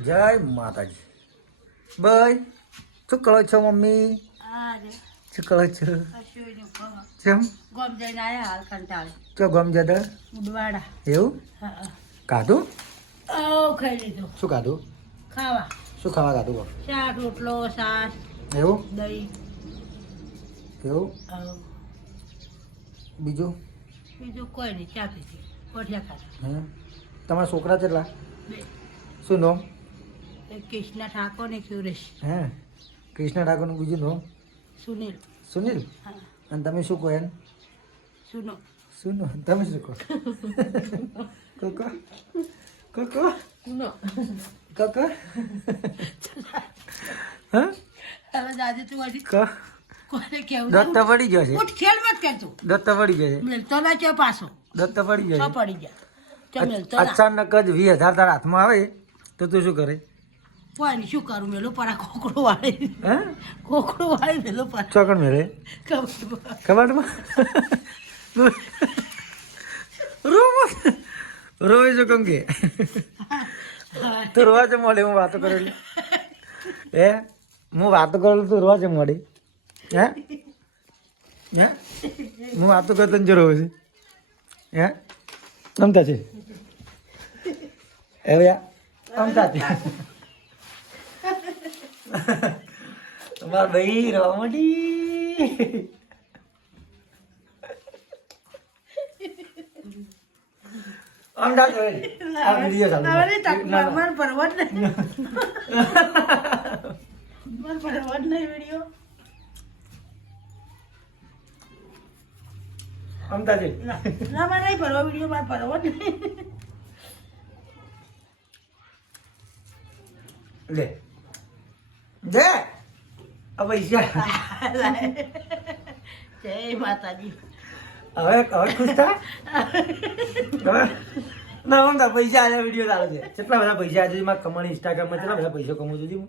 જય માતાજી. ભાઈ શું કરો છો મમ્મી? શું કરો છો? કેમ? ગોમ જઈને આયા હાલ કંટાળે. ચો ગોમ જતા? ઉડવાડા. એવું? કાધું ઓ ખાઈ લીધું. શું કાધું ખાવા. શું ખાવા કાધું? શાક રોટલો શાક એવું? દહીં. એવું. બીજું? બીજું કોઈ નહીં ચા પીધી. ખાધા. હમ તમારા છોકરા કેટલા? શું નામ? કૃષ્ણ ઠાકોર ને સુરેશ. હે? કૃષ્ણ ઠાકોરનું બીજું નામ? સુનિલ. સુનિલ? અને તમે શું કહો એમ? સુનો. શું તમે શું કહો? Cocoa cocoa સુનો. કોકો હા? હવે દાદી તું હજી દત્ત પડી ગયો છે. ખેલ મત કરતું દત્ત પડી ગયો છે. મિલતો ના છે પાછો. દત્ત પડી ગયો પડી ના. અચાનક જ વીસ હજાર તારા હાથમાં આવે તો તું શું કરે? નહીં શું કરું? મેલો પરા કોકડો વાળી. હે? કોકડો વાળી મેલો પરા ચોકડ ખબર કબાટમાં. રોવ રોવે છો કેમ કે તું રોવા છે મળે હું વાતો કરેલી. હે? હું વાતો કરેલું તું રોવા છે મળે હે? હે? હું વાતો કરતો જો રોવે છે. હે? અમતા છે હવે અમતા છે તમારા ભાઈ રોવા માંડી અમદાવાદ હવે. આ વીડિયો ચાલુ. હવે તક. મર પરવત નહીં મર પરવત નહીં વીડિયો અમદાવાદ ના મારે નહીં પરવા વીડિયો મારે પરવત નહીં લે દે. પૈસા જય માતાજી. હવે હવે ખુશ થા? ના હું પૈસા આયા વીડિયો ચાલે છે. કેટલા બધા પૈસા આજે મારા કમાણી ઇન્સ્ટાગ્રામમાં કેટલા બધા પૈસા કમાઉં છું હું?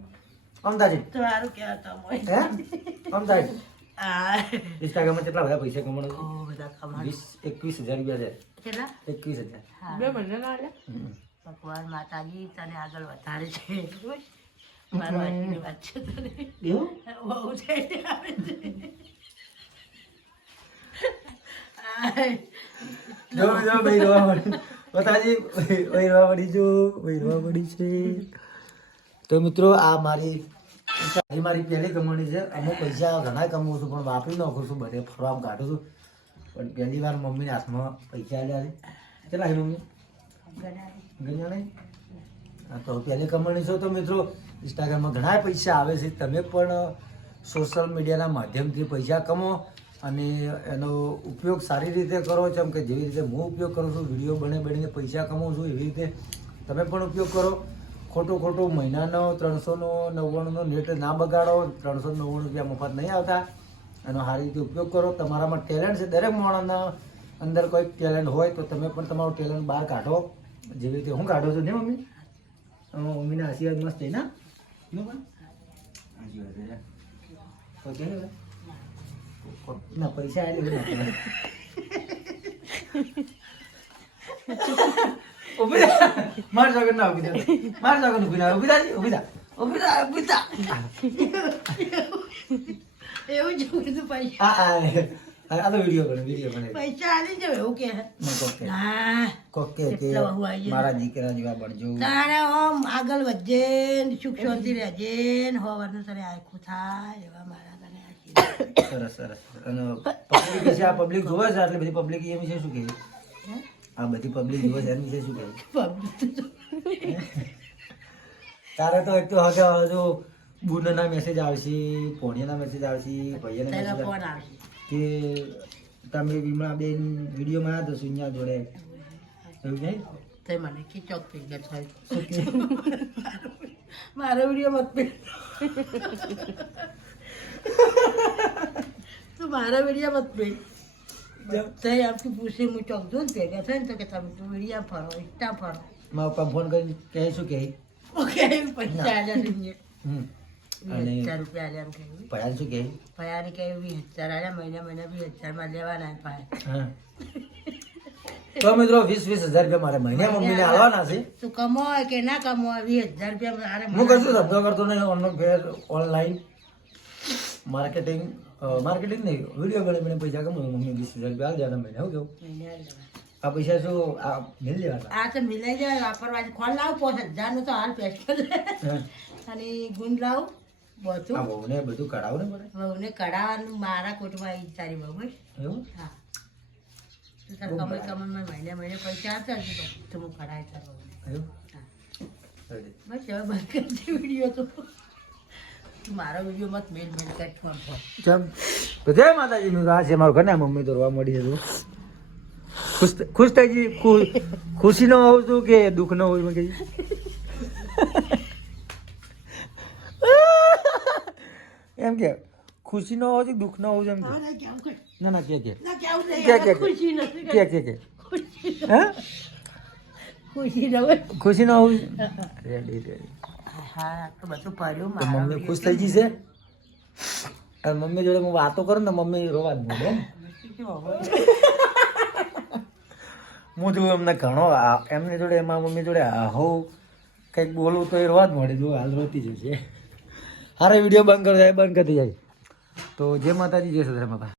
અમદાવાદ તમારું કહેતા હે? હોય અમદાવાદ આ ઇન્સ્ટાગ્રામમાં કેટલા બધા પૈસા કમાણો છું? વીસ એકવીસ હજાર રૂપિયા છે. કેટલા? એકવીસ હજાર. બે મહિના હમ. ભગવાન માતાજી તને આગળ વધારે છે. મારો આશીર્વાદ છે તને. એવું? બહુ છે આવે છે. તો મિત્રો આ મારી મારી પહેલી કમાણી છે. અમુક પૈસા ઘણા કમાવું છું પણ વાપરી નાખું છું બધે ફરવા કાઢું છું. પણ પહેલી વાર મમ્મીના હાથમાં પૈસા આવ્યા છે. કેટલા છે મમ્મી? ગણ્યા નહીં? તો પહેલી કમાણી છો તો મિત્રો? ઇન્સ્ટાગ્રામમાં ઘણા પૈસા આવે છે. તમે પણ સોશિયલ મીડિયાના માધ્યમથી પૈસા કમો અને એનો ઉપયોગ સારી રીતે કરો. છો કે જેવી રીતે હું ઉપયોગ કરું છું, વીડિયો બને બનીને પૈસા કમાઉં છું, એવી રીતે તમે પણ ઉપયોગ કરો. ખોટો ખોટો મહિનાનો ત્રણસોનો નવ્વાણુંનો નેટ ના બગાડો ત્રણસો નવ્વાણું રૂપિયા મફત નહીં આવતા. એનો સારી રીતે ઉપયોગ કરો. તમારામાં ટેલેન્ટ છે, દરેક માણસના અંદર કોઈક ટેલેન્ટ હોય તો તમે પણ તમારું ટેલેન્ટ બહાર કાઢો. જેવી રીતે હું કાઢું છું ને મમ્મી? મમ્મીના આશીર્વાદ મસ્ત છે ના નો પણ આશીર્વાદ છે તો કે ને? ના પૈસા થા. માર જગન ના ઊભી થા. માર જગન ઊભી ના ઊભી થા જી, ઊભી થા. ઊભી થા, ઊભી થા. એવું જ કીધું પૈસા આ તો વીડિયો બને વીડિયો બને પૈસા આલી જાવ એવું કે ના, ના કોક કે કે કેટલા વહુ આવી ગયા. મારા દીકરા જેવા બનજો તારે ઓમ આગળ વધજે ને સુખ શાંતિ રહેજે ને હોવાનું તને આખું થાય એવા મારા તને સરસ સરસ. અને પબ્લિક વિશે આ પબ્લિક જોવે છે આટલી બધી પબ્લિક એ વિશે શું કહે? આ બધી પબ્લિક જોવે છે એના વિશે શું કહે? તારે તો એક તો હવે જો બુનના મેસેજ આવશે પોણિયાના મેસેજ આવશે ભાઈયાના તારા મેસેજ આવશે. કે તમે વિમળા બેન વિડીયોમાં આવ્યા હતા સુનિયા જોડે? એવું નહીં તે મને કે ચોક થઈ ગયા થાય શું મારો વીડિયો મત પે તું મારા વીડિયો મત પે. તે આપકી પૂછે હું ચોક જોઉં ભેગા થાય ને તો કે તમે તું વીડિયો ફરો ઇન્સ્ટા ફરો. મારા પપ્પા ફોન કરીને કહે શું કહે ઓકે પૈસા હમ. વીસ અને હજાર રૂપિયા આલ્યા એમ કહ્યું ભયાન શું કહે? પયાની કહે વીસ હજાર આલ્યા મહિના મહિના વીસ હજારમાં લેવાના એમ તો મિત્રો વીસ વીસ હજાર રૂપિયા મારે મહિને મમ્મીને આલવાના છે. તું કમાય કે ના કમાય વીસ હજાર રૂપિયા મારે હું કશું ધંધો કરતો નહીં ઓનલાઈન ઘેર ઓનલાઈન માર્કેટિંગ માર્કેટિંગ નહીં વીડિયો બનાવી મને પૈસા કમાવું મમ્મી વીસ હજાર રૂપિયા આલ દેવાના મહિને કેવું. આ પૈસા શું આ મિલ લેવાના આ તો મિલાઈ જાય વાપરવા ખોલ લાવ પાંચ તો હાલ પેસ્ટ અને ગુંદ લાવ. બધું? બધું ને પડે વહુને કઢાવવાનું મારા કોટમાં આવી તારી વહુ એવું? હા. તું તાર કમાઈ કમાઈ મહિને મહિને પૈસા આપતા જ તો હું તાર વહુને. બસ હવે બંધ વીડિયો તો. તું મારો વીડિયો મત મેલ મેલ કર. ફોન ફોન કેમ? તો જય માતાજી નું આ છે. મારું ઘર ને મમ્મી તો રોવા મળી હતું ખુશ ખુશ થઈ ગઈ ખુ- ખુશીનો હોવું છું કે દુઃખનો ન હોય કહ્યું એમ કે ખુશીનો હોવું છે દુઃખ ન હોવું છે એમ કે? ના ના ના કે કે. ના કે, કે, હવે ખુશી નથી કે કે કે. ખુશી હે? ખુશી ન હોય. ખુશીનો હોવું રેડી રેડી હા. તો બધું પડ્યું મમ્મી ખુશ થઈ ગઈ છે અને મમ્મી જોડે હું વાતો કરું ને મમ્મી રોવા જ મળે હું જોઉં એમને ઘણો આ- એમની જોડે એમાં મમ્મી જોડે આહો કંઈક બોલું તો એ રોવા જ મળે જો હાલ રોતી જશે. હારે વીડિયો બંધ કરી જાય બંધ કરી જાય. તો જય માતાજી જય સદરા માતા.